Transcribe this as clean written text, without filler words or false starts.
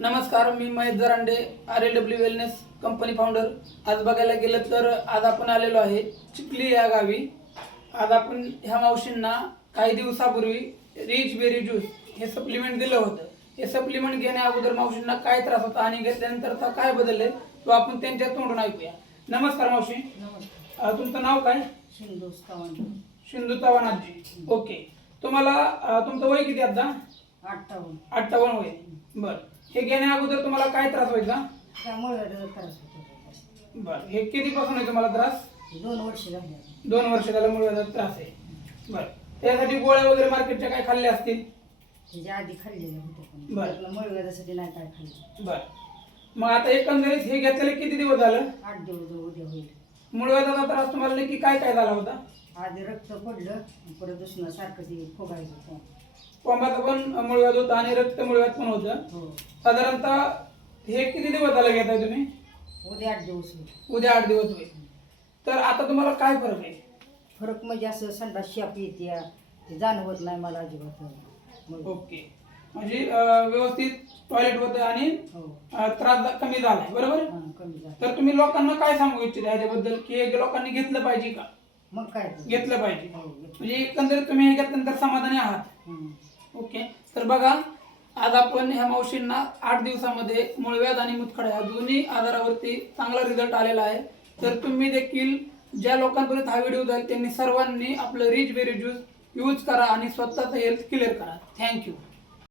नमस्कार, मी Mahesh Jarande, RLW wellness company founder. आज बघायला गेलं तर आज आपण आलेलो आहे चिखली या गावी। आज आपण ह्या मावशींना काही दिवसापूर्वी रिच बेरी ज्यूस हे सप्लिमेंट दिलं होतं। हे सप्लिमेंट घेण्या अगोदर मावशींना काय त्रास होता आणि घेतल्यानंतर काय बदलले तो आपण त्यांच्या तोंडून ऐकूया। नमस्कार मावशी। नमस्कार। तुमचं नाव काय? सिंधू चव्हाण। सिंधू चव्हाणजी। ओके, तुम्हाला तुमचं वय किती आता? 58 वय। बर, हे घेण्या अगोदर तुम्हाला काय त्रास व्हायचा? त्यामुळे त्रास होतो। बर, हे कितीपासून आहे तुम्हाला त्रास? 2 वर्ष झाले। 2 वर्ष झालं मुळव्याधाचा त्रास आहे। बर, त्यासाठी गोळ्या वगैरे मार्केटच्या काय खाल्ल्या असतील? त्याच्या आधी खाल्लेल्या होत्या, बरं. पण मुळव्याधासाठी नाही काय खाल्लं। बर, मग आता एकंदरीत हे घेतलेले किती दिवस झालं? 8 दिवस उद्या होईल। मुळव्याधाचा त्रास तुम्हाला नक्की काय काय झाला होता? आधी रक्त पडलं, परत दुसरं सारखं ते फुगायचं। कोंबाचा पण मुळव्याध होता आणि रक्त मुळव्याध पण होतं। हो, साधारणतः हे किती दिवस झालं घेताय तुम्ही? उद्या 8 दिवस होईल। उद्या 8 दिवस होईल। तर आता तुम्हाला काय फरक आहे? फरक म्हणजे असं संडास शाप येते, ते जाणवत नाही मला अजिबात। मग ओके, म्हणजे व्यवस्थित टॉयलेट होतं आणि हो, त्रास कमी झालाय, बरोबर? हां, कमी झालं। तर तुम्ही लोकांना काय सांगू इच्छिता याच्याबद्दल की हे लोकांनी घेतलं पाहिजे का? मग काय तर. घेतलं पाहिजे, हो, घेतलं। म्हणजे एकंदरीत तुम्ही हे घेतल्यानंतर समाधानी आहात? हं. ओके, तर बघा आज आपण ह्या मावशींना 8 दिवसामध्ये मुळव्याध आणि मुतखडा या दोन्ही आजारावरती चांगला रिझल्ट आलेला आहे। तर तुम्ही देखील ज्या लोकांपर्यंत हा व्हिडिओ जाईल त्यांनी सर्वांनी आपलं रिच बेरी ज्यूस यूज करा आणि स्वतःचं हेल्थ क्लिअर करा। थँक्यू।